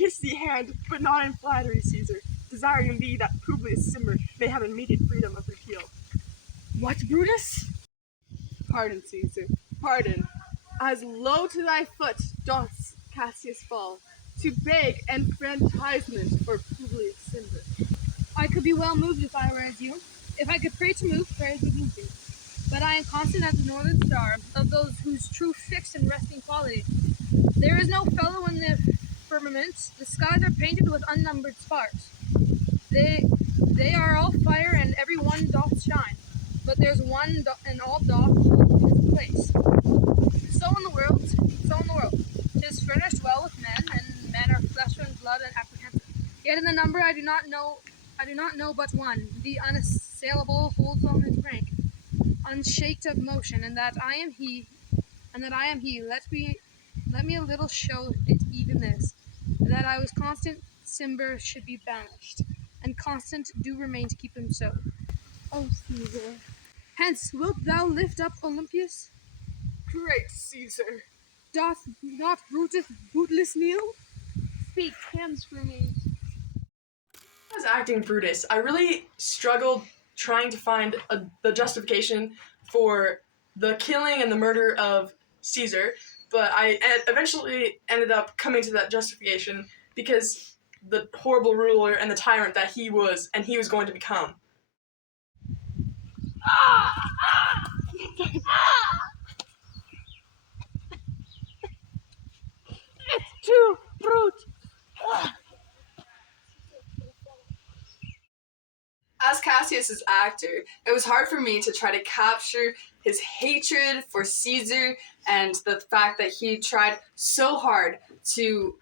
kiss thee hand, but not in flattery, Caesar, desiring thee that Publius Cimber may have immediate freedom of repeal. What, Brutus? Pardon, Caesar, pardon. As low to thy foot doth Cassius fall, to beg enfranchisement for Publius Cimber. I could be well moved if I were as you. If I could pray to move, prayers would move me. But I am constant as the northern star of those whose true fixed and resting quality. There is no fellow in the firmament. The skies are painted with unnumbered sparks. They are all fire, and every one doth shine. But there's one and all doth hold his place. So in the world, 'tis furnished well with men, and men are flesh and blood and apprehensive. Yet in the number I do not know but one, the unassailable holds on his rank, unshaked of motion, and that I am he. Let me a little show it even this, that I was constant, Cimber should be banished, and constant do remain to keep him so. O Caesar, Hence, wilt thou lift up Olympius? great Caesar, Doth not Brutus bootless kneel? speak, hands for me. When I was acting Brutus, I really struggled trying to find the justification for the killing and the murder of Caesar, but I eventually ended up coming to that justification because the horrible ruler and the tyrant that he was and he was going to become. It's too brute! As Cassius's actor, it was hard for me to try to capture his hatred for Caesar and the fact that he tried so hard to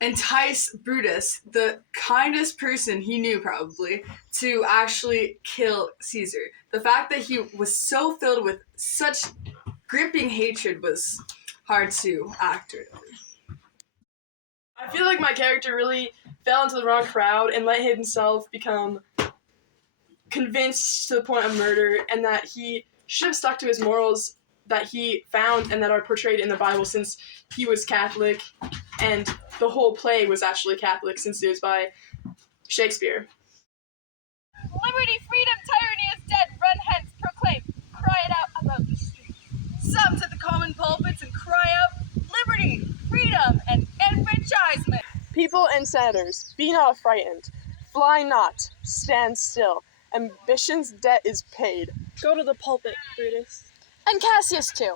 entice Brutus, the kindest person he knew probably, to actually kill Caesar. The fact that he was so filled with such gripping hatred was hard to act over. I feel like my character really fell into the wrong crowd and let himself become convinced to the point of murder, and that he should have stuck to his morals that he found and that are portrayed in the Bible, since he was Catholic, and the whole play was actually Catholic since it was by Shakespeare. Liberty, freedom, tyranny is dead. Run hence, proclaim, cry it out about the street. Some to the common pulpits and cry out, liberty, freedom, and enfranchisement. People and senators, be not affrighted. Fly not, stand still. Ambition's debt is paid. Go to the pulpit, Brutus. And Cassius too.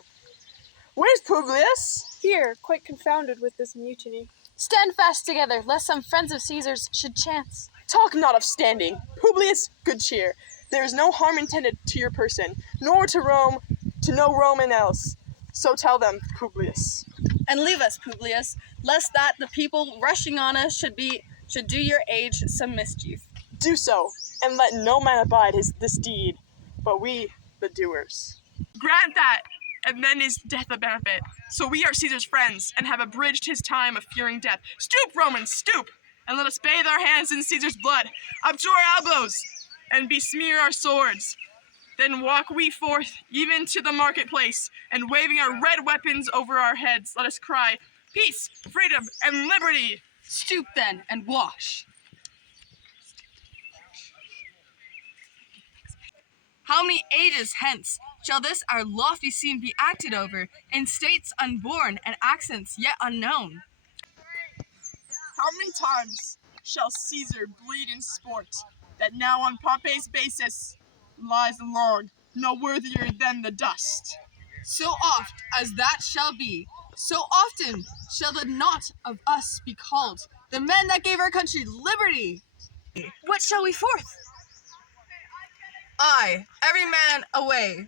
Where's Publius? Here, quite confounded with this mutiny. Stand fast together, lest some friends of Caesar's should chance. Talk not of standing. Publius, good cheer. There is no harm intended to your person, nor to Rome, to no Roman else. So tell them, Publius. And leave us, Publius, lest that the people rushing on us should do your age some mischief. Do so, and let no man abide this deed, but we, the doers. Grant that, and then is death a benefit. So we are Caesar's friends, and have abridged his time of fearing death. Stoop, Romans, stoop, and let us bathe our hands in Caesar's blood, up to our elbows, and besmear our swords. Then walk we forth, even to the marketplace, and waving our red weapons over our heads, let us cry, peace, freedom, and liberty. Stoop then, and wash. How many ages hence shall this our lofty scene be acted over, in states unborn and accents yet unknown? How many times shall Caesar bleed in sport, that now on Pompey's basis lies alone, no worthier than the dust? So oft as that shall be, so often shall the not of us be called, the men that gave our country liberty. What shall we forth? Aye, every man away.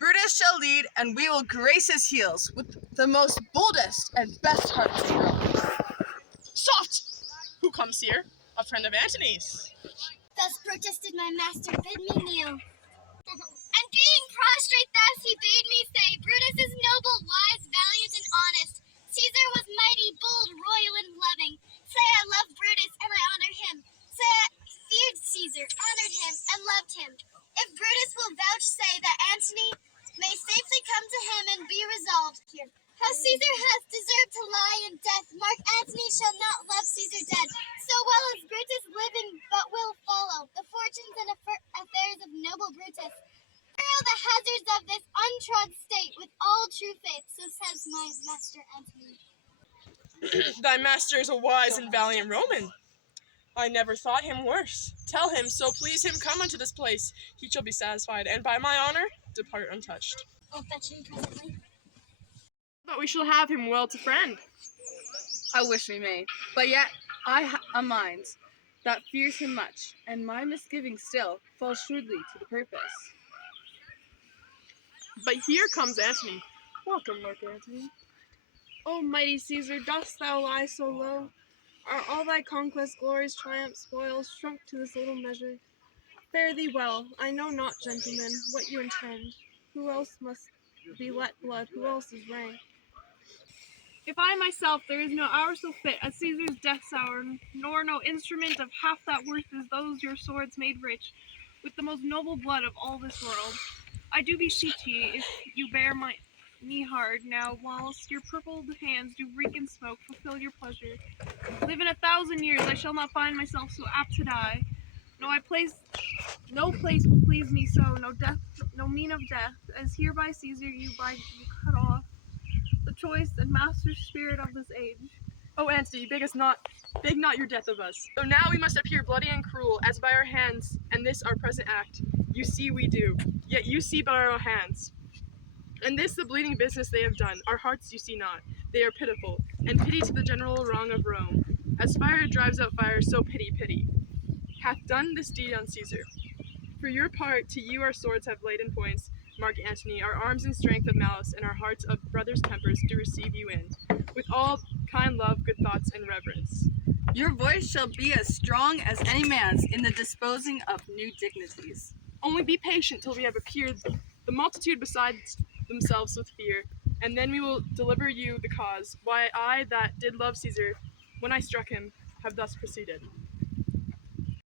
Brutus shall lead, and we will grace his heels with the most boldest and best hearts in Rome. Soft! Who comes here? A friend of Antony's. Thus protested my master, bid me kneel. And being prostrate thus, he bade me say, Brutus is noble, wise, valiant, and honest. Caesar was mighty, bold, royal, and loving. Say I love Brutus, and I honor him. Say I feared Caesar, honored him, and loved him. If Brutus will vouchsafe that Antony may safely come to him and be resolved here. How Caesar hath deserved to lie in death, Mark Antony shall not love Caesar true faith, so says my master Antony. Thy master is a wise and valiant Roman. I never thought him worse. Tell him, so please him come unto this place, he shall be satisfied, and by my honor, depart untouched. I'll fetch him presently. But we shall have him well to friend. I wish we may, but yet I a mind that fears him much, and my misgiving still falls shrewdly to the purpose. But here comes Antony. Welcome, Lord Antony. O mighty Caesar, dost thou lie so low? Are all thy conquests, glories, triumphs, spoils shrunk to this little measure? Fare thee well. I know not, gentlemen, what you intend. Who else must be let blood? Who else is rank? If I myself, there is no hour so fit as Caesar's death's hour, nor no instrument of half that worth as those your swords made rich, with the most noble blood of all this world. I do beseech ye, if you bear me hard now, whilst your purpled hands do reek and smoke, fulfill your pleasure. Live in 1,000 years, I shall not find myself so apt to die. No place will please me so, no death, no mean of death, as here by Caesar you cut off the choice and master spirit of this age. O Antony, beg not your death of us. So now we must appear bloody and cruel, as by our hands, and this our present act, you see we do, yet you see but our own hands. And this the bleeding business they have done, our hearts you see not, they are pitiful, and pity to the general wrong of Rome. As fire drives out fire, so pity, pity, hath done this deed on Caesar. For your part, to you our swords have laid in points, Mark Antony, our arms in strength of malice, and our hearts of brothers' tempers do receive you in, with all kind love, good thoughts, and reverence. Your voice shall be as strong as any man's in the disposing of new dignities. Only be patient till we have appeared the multitude beside themselves with fear, and then we will deliver you the cause, why I that did love Caesar, when I struck him, have thus proceeded.